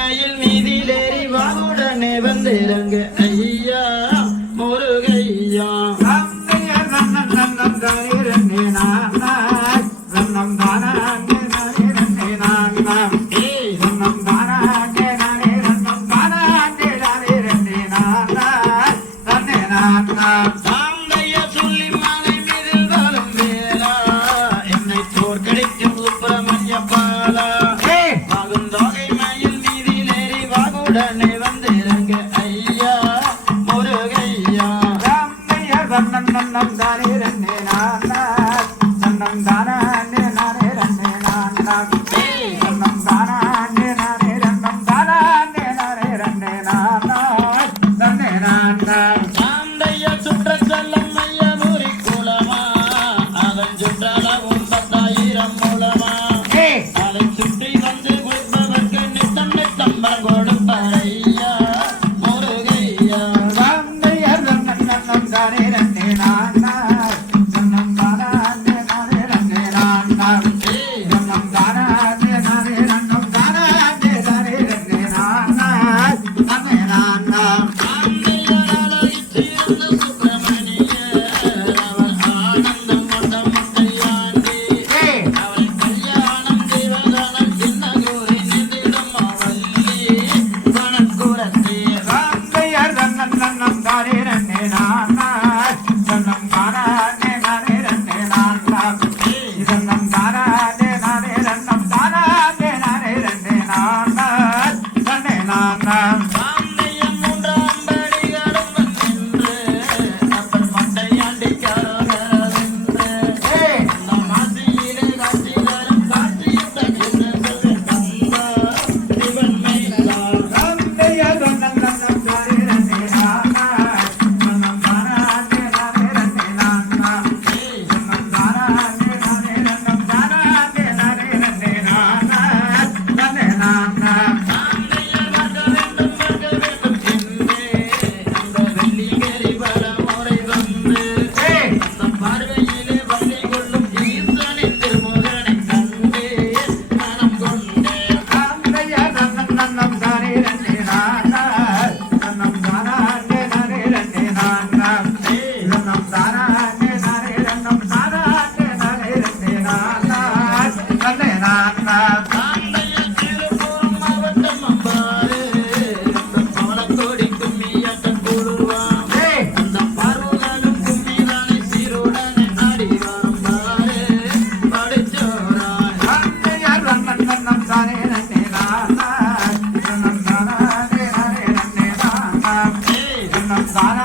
மயில் மீதிலேறி வாவுடனே வந்திறங்க ஐயா முருகையா சாந்தைய சொல்லி மலை மீதில் வாழும் வேளா என்னை தோற்கடிக்கும் சுப்பிரமணிய பாலா மகுந்தொகை மயில் மீதிலேறி வாகுடனே வந்திறங்க ஐயா முருகையா நன்னம் தானே ரன்னே நன்னம் தானே நானே ரன்னே நன்னம் தானே நானே ரன்னம் தானே நானே ரன்னே நன்னே நன்னம் சாந்தைய சுற்ற செல்லம் மையபுரி குலமா அதன் சுற்றளவும் 10,000 மூலமா அதை சுற்றி வந்து கொடுப்பவர்க்கு நித்தம் நித்தம் வரம் கொடுப்பார் ஐயா முருகையா நன்னம் தானே ரன்னே நன்னம் தானே நானே ரன்னே நன்னம் தானே நானே ரன்னம் தானே நானே ரன்னே நன்னே நன்னம் சாந்தையரால் அழித்திருந்த சுப்பிரமணியர் அவர் ஆனந்தம் கொண்ட முட்டையாண்டி அவரை கல்யாணம் செய்வதானால் சின்ன கூறி நின்றிடும் அவல்லி வனக்குரத்தி நன்னம் தானே ரன்னே நன்னம் தானே நானே ரன்னே நன்னம் தானே நானே ரன்னம் தானே நானே ரன்னே நன்னே நன்னம் சாந்தையம் 3ஆம் படிகளும் நின்று அப்பன் மட்டையாண்டிக்காக வென்று அந்த மாசியிலே காட்சி தரும் காட்சியுட்ட சின்ன சொல்ல தந்தா சிவன் மேலா சாந்தையர் வர்க்க வேண்டும் என்றே அந்த வெள்ளியங்கிரி வடமுறை வந்து அந்த பார்வையிலே வள்ளி கொள்ளும் ஈசனின் திருமுகனை கண்டு மனம் கொண்டேன் சாந்தையர் திருப்பூர் மாவட்டம் அம்பாறு அந்த சோழக்கோடி கும்மியாட்டம் கூடுவான் அந்த பார்வர்களும் கும்மிதானை சீருடனே ஆடி வரும் பாரு படிச்சோராய் தான